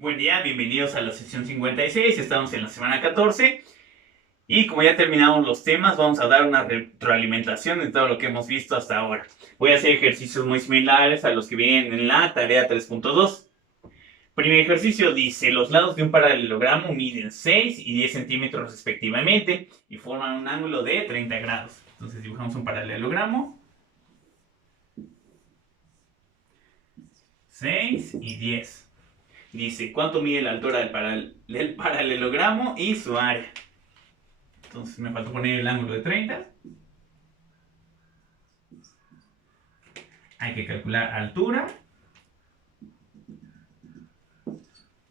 Buen día, bienvenidos a la sesión 56, estamos en la semana 14 y como ya terminamos los temas, vamos a dar una retroalimentación de todo lo que hemos visto hasta ahora. Voy a hacer ejercicios muy similares a los que vienen en la tarea 3.2. Primer ejercicio dice, los lados de un paralelogramo miden 6 y 10 centímetros respectivamente y forman un ángulo de 30 grados. Entonces dibujamos un paralelogramo, 6 y 10. Dice, ¿cuánto mide la altura del paralelogramo y su área? Entonces me faltó poner el ángulo de 30. Hay que calcular altura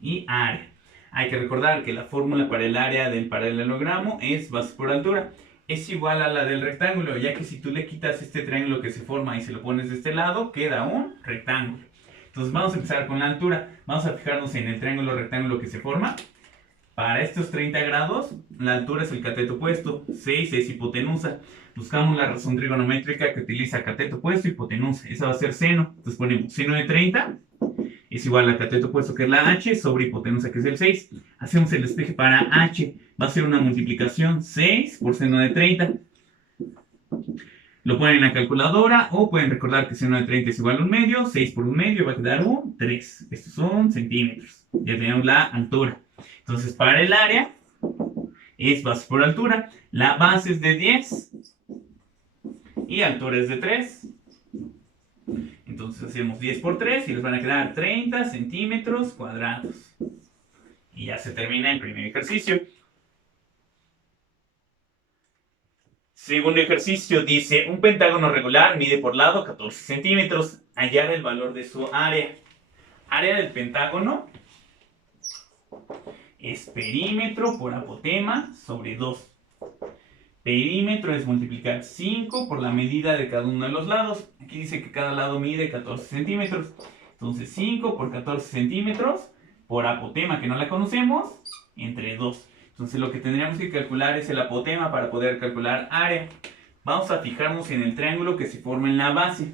y área. Hay que recordar que la fórmula para el área del paralelogramo es base por altura. Es igual a la del rectángulo, ya que si tú le quitas este triángulo que se forma y se lo pones de este lado, queda un rectángulo. Entonces vamos a empezar con la altura. Vamos a fijarnos en el triángulo rectángulo que se forma. Para estos 30 grados, la altura es el cateto opuesto, 6 es hipotenusa. Buscamos la razón trigonométrica que utiliza cateto opuesto y hipotenusa. Esa va a ser seno. Entonces ponemos seno de 30 es igual al cateto opuesto que es la h sobre hipotenusa que es el 6. Hacemos el despeje para h. Va a ser una multiplicación 6 por seno de 30. Lo ponen en la calculadora o pueden recordar que seno de 30 es igual a 1/2. 6 por 1/2 va a quedar un 3. Estos son centímetros. Ya tenemos la altura. Entonces para el área es base por altura. La base es de 10 y altura es de 3. Entonces hacemos 10 por 3 y les van a quedar 30 centímetros cuadrados. Y ya se termina el primer ejercicio. Segundo ejercicio dice, un pentágono regular mide por lado 14 centímetros. Hallar el valor de su área. Área del pentágono es perímetro por apotema sobre 2. Perímetro es multiplicar 5 por la medida de cada uno de los lados. Aquí dice que cada lado mide 14 centímetros. Entonces 5 por 14 centímetros por apotema, que no la conocemos, entre 2. Entonces lo que tendríamos que calcular es el apotema para poder calcular área. Vamos a fijarnos en el triángulo que se forma en la base.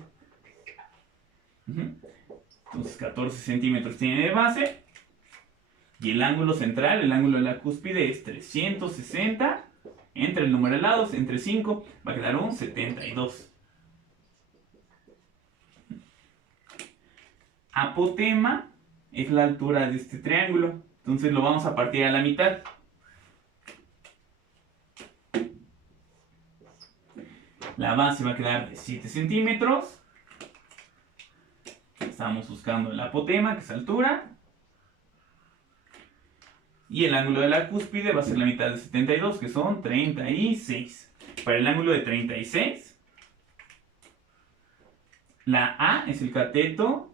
Entonces 14 centímetros tiene de base. Y el ángulo central, el ángulo de la cúspide es 360. Entre el número de lados, entre 5, va a quedar un 72. Apotema es la altura de este triángulo. Entonces lo vamos a partir a la mitad. La base va a quedar de 7 centímetros. Estamos buscando el apotema, que es altura. Y el ángulo de la cúspide va a ser la mitad de 72, que son 36. Para el ángulo de 36, la A es el cateto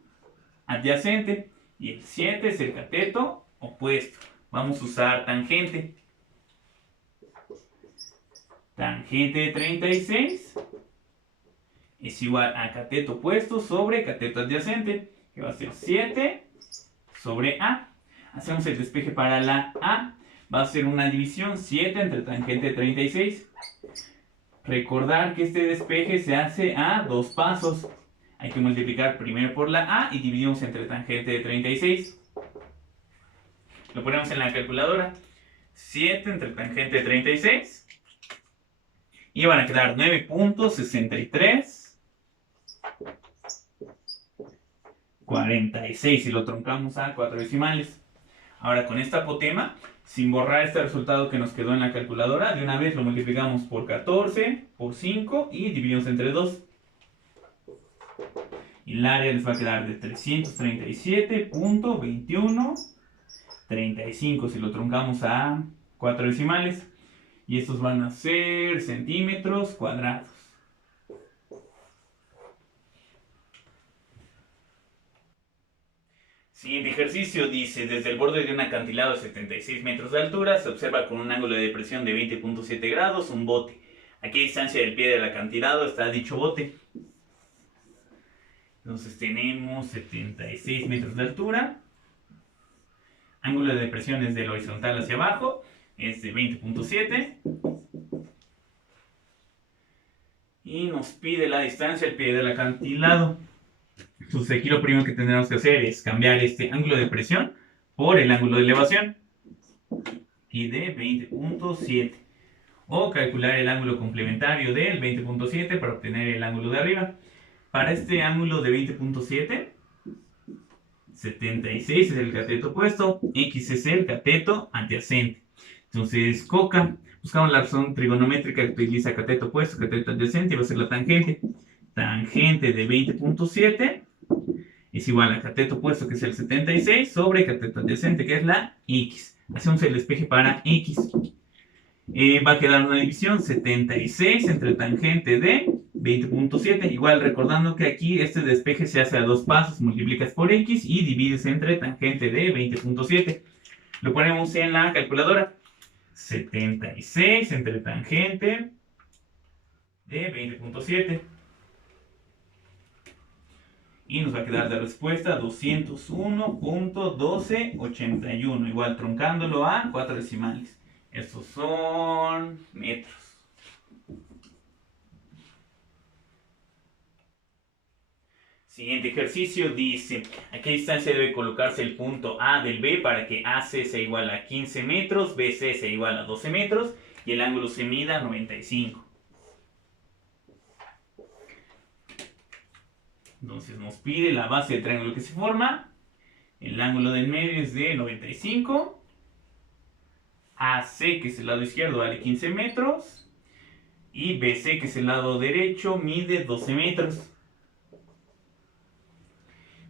adyacente y el 7 es el cateto opuesto. Vamos a usar tangente. Tangente de 36 es igual a cateto opuesto sobre cateto adyacente, que va a ser 7 sobre A. Hacemos el despeje para la A. Va a ser una división 7 entre tangente de 36. Recordar que este despeje se hace a 2 pasos. Hay que multiplicar primero por la A y dividimos entre tangente de 36. Lo ponemos en la calculadora. 7 entre tangente de 36. Y van a quedar 9.63. 46 si lo truncamos a 4 decimales. Ahora con esta apotema, sin borrar este resultado que nos quedó en la calculadora, de una vez lo multiplicamos por 14, por 5 y dividimos entre 2. Y el área les va a quedar de 337.2135 si lo truncamos a 4 decimales. Y estos van a ser centímetros cuadrados. Siguiente ejercicio dice, desde el borde de un acantilado de 76 metros de altura se observa con un ángulo de depresión de 20.7 grados un bote. ¿A qué distancia del pie del acantilado está dicho bote? Entonces tenemos 76 metros de altura. Ángulo de depresión es del horizontal hacia abajo, es de 20.7. Y nos pide la distancia al pie del acantilado. Entonces aquí lo primero que tendremos que hacer es cambiar este ángulo de presión por el ángulo de elevación y de 20.7. O calcular el ángulo complementario del 20.7 para obtener el ángulo de arriba. Para este ángulo de 20.7, 76 es el cateto opuesto, X es el cateto adyacente. Entonces, COCA, buscamos la razón trigonométrica que utiliza cateto opuesto, cateto adyacente, y va a ser la tangente. Tangente de 20.7 es igual a cateto opuesto, que es el 76, sobre cateto adyacente, que es la X. Hacemos el despeje para X. Va a quedar una división 76 entre tangente de 20.7. Igual recordando que aquí este despeje se hace a dos pasos, multiplicas por X y divides entre tangente de 20.7. Lo ponemos en la calculadora. 76 entre tangente de 20.7. Y nos va a quedar de respuesta 201.1281. Igual truncándolo a 4 decimales. Estos son metros. Siguiente ejercicio dice, ¿a qué distancia debe colocarse el punto A del B para que AC sea igual a 15 metros, BC sea igual a 12 metros y el ángulo se mida 95? Entonces nos pide la base del triángulo que se forma, el ángulo del medio es de 95, AC, que es el lado izquierdo, vale 15 metros, y BC, que es el lado derecho, mide 12 metros.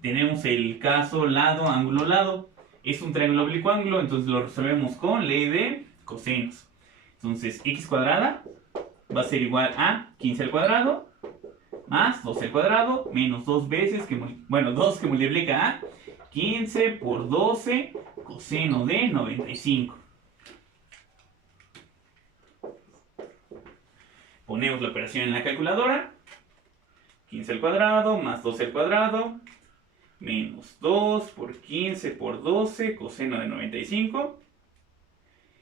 Tenemos el caso lado, ángulo, lado. Es un triángulo oblicuo ángulo, entonces lo resolvemos con ley de cosenos. Entonces, x cuadrada va a ser igual a 15 al cuadrado más 12 al cuadrado menos 2 veces, 2 que multiplica a 15 por 12 coseno de 95. Ponemos la operación en la calculadora. 15 al cuadrado más 12 al cuadrado menos 2 por 15 por 12 coseno de 95.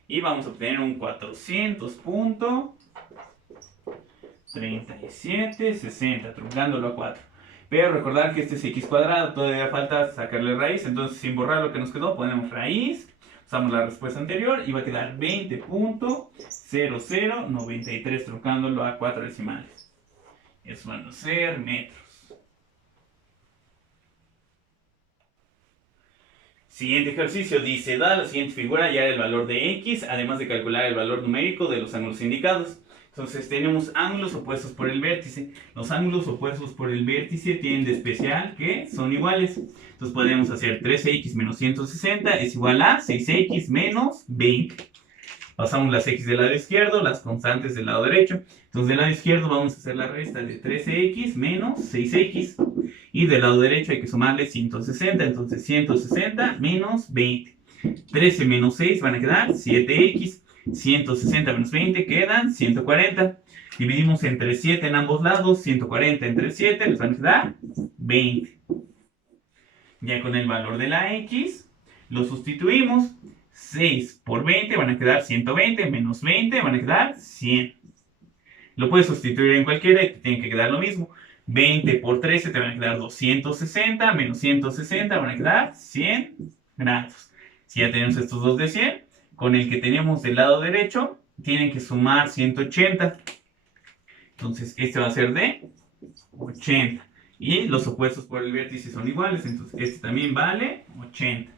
Y vamos a obtener un 400.3760, truncándolo a 4. Pero recordar que este es x cuadrado, todavía falta sacarle raíz, entonces sin borrar lo que nos quedó, ponemos raíz, usamos la respuesta anterior y va a quedar 20.0093, truncándolo a 4 decimales. Eso van a ser metros. Siguiente ejercicio dice, da la siguiente figura, hallar el valor de x, además de calcular el valor numérico de los ángulos indicados. Entonces tenemos ángulos opuestos por el vértice. Los ángulos opuestos por el vértice tienen de especial que son iguales. Entonces podemos hacer 13x menos 160 es igual a 6x menos 20. Pasamos las x del lado izquierdo, las constantes del lado derecho. Entonces del lado izquierdo vamos a hacer la resta de 13x menos 6x. Y del lado derecho hay que sumarle 160. Entonces 160 menos 20. 13 menos 6 van a quedar 7x. 160 menos 20 quedan 140. Dividimos entre 7 en ambos lados. 140 entre 7 les van a quedar 20. Ya con el valor de la x lo sustituimos. 6 por 20 van a quedar 120, menos 20 van a quedar 100. Lo puedes sustituir en cualquiera y te tiene que quedar lo mismo. 20 por 13 te van a quedar 260, menos 160 van a quedar 100 grados. Si ya tenemos estos dos de 100, con el que tenemos del lado derecho, tienen que sumar 180. Entonces este va a ser de 80. Y los opuestos por el vértice son iguales, entonces este también vale 80.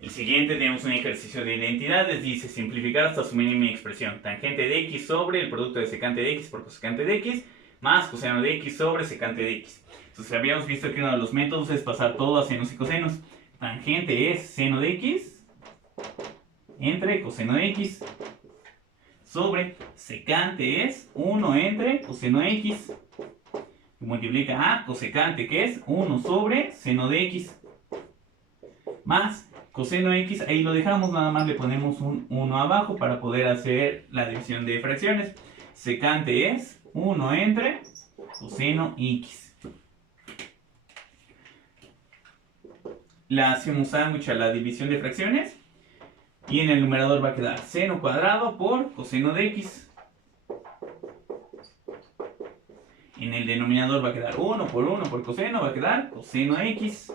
El siguiente tenemos un ejercicio de identidades. Dice simplificar hasta su mínima expresión. Tangente de x sobre el producto de secante de x por cosecante de x más coseno de x sobre secante de x. Entonces habíamos visto que uno de los métodos es pasar todo a senos y cosenos. Tangente es seno de x entre coseno de x sobre secante es 1 entre coseno de x. Multiplica a cosecante, que es 1 sobre seno de x más coseno x, ahí lo dejamos, nada más le ponemos un 1 abajo para poder hacer la división de fracciones. Secante es 1 entre coseno x. La hacemos sándwich a la división de fracciones y en el numerador va a quedar seno cuadrado por coseno de x. En el denominador va a quedar 1 por coseno, va a quedar coseno de x.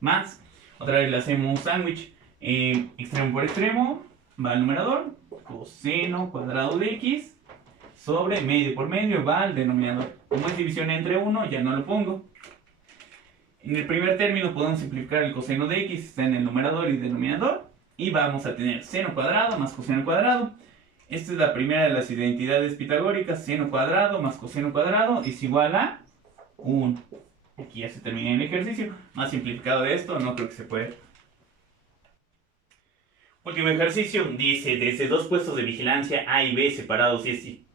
Más, otra vez le hacemos un sándwich, extremo por extremo, va al numerador, coseno cuadrado de x, sobre medio por medio va al denominador. Como es división entre 1, ya no lo pongo. En el primer término podemos simplificar el coseno de x, está en el numerador y denominador, y vamos a tener seno cuadrado más coseno cuadrado. Esta es la primera de las identidades pitagóricas, seno cuadrado más coseno cuadrado es igual a 1. Aquí ya se termina el ejercicio. Más simplificado de esto no creo que se pueda. Último ejercicio dice: desde dos puestos de vigilancia A y B separados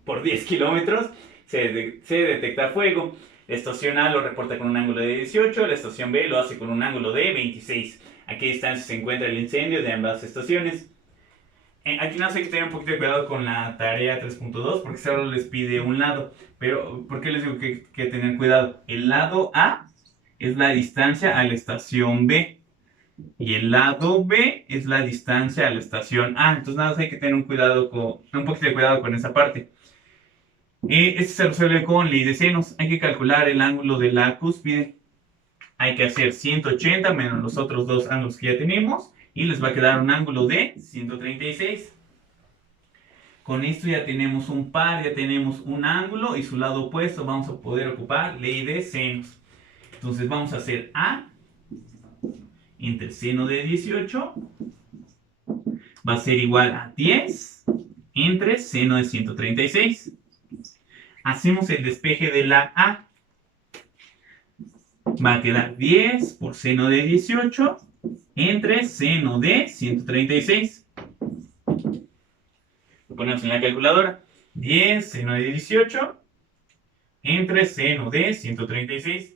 por 10 kilómetros se detecta fuego. La estación A lo reporta con un ángulo de 18, la estación B lo hace con un ángulo de 26. ¿A qué distancia se encuentra el incendio de ambas estaciones? Aquí no sé, hay que tener un poquito de cuidado con la tarea 3.2 porque solo les pide un lado. Pero, ¿por qué les digo que tener cuidado? El lado A es la distancia a la estación B. Y el lado B es la distancia a la estación A. Entonces nada más hay que tener un poquito de cuidado con esa parte. Este se resuelve con ley de senos. Hay que calcular el ángulo de la cúspide. Hay que hacer 180 menos los otros dos ángulos que ya tenemos. Y les va a quedar un ángulo de 136. Con esto ya tenemos un par, ya tenemos un ángulo y su lado opuesto. Vamos a poder ocupar ley de senos. Entonces vamos a hacer A entre seno de 18 va a ser igual a 10 entre seno de 136. Hacemos el despeje de la A. Va a quedar 10 por seno de 18 entre seno de 136. Lo ponemos en la calculadora. 10 seno de 18 entre seno de 136.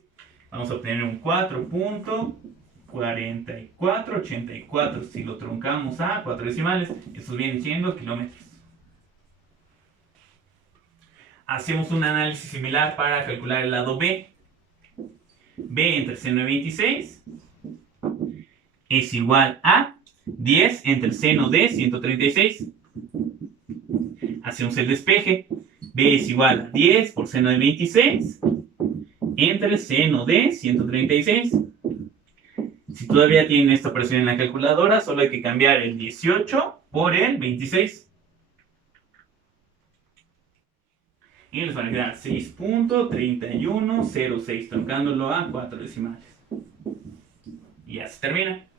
Vamos a obtener un 4.4484. Si lo truncamos a 4 decimales, estos vienen siendo kilómetros. Hacemos un análisis similar para calcular el lado B. B entre seno de 26 es igual a 10 entre seno de 136. Hacemos el despeje. B es igual a 10 por seno de 26 entre seno de 136. Si todavía tienen esta operación en la calculadora, solo hay que cambiar el 18 por el 26. Y les van a quedar 6.3106, truncándolo a 4 decimales. Y ya se termina.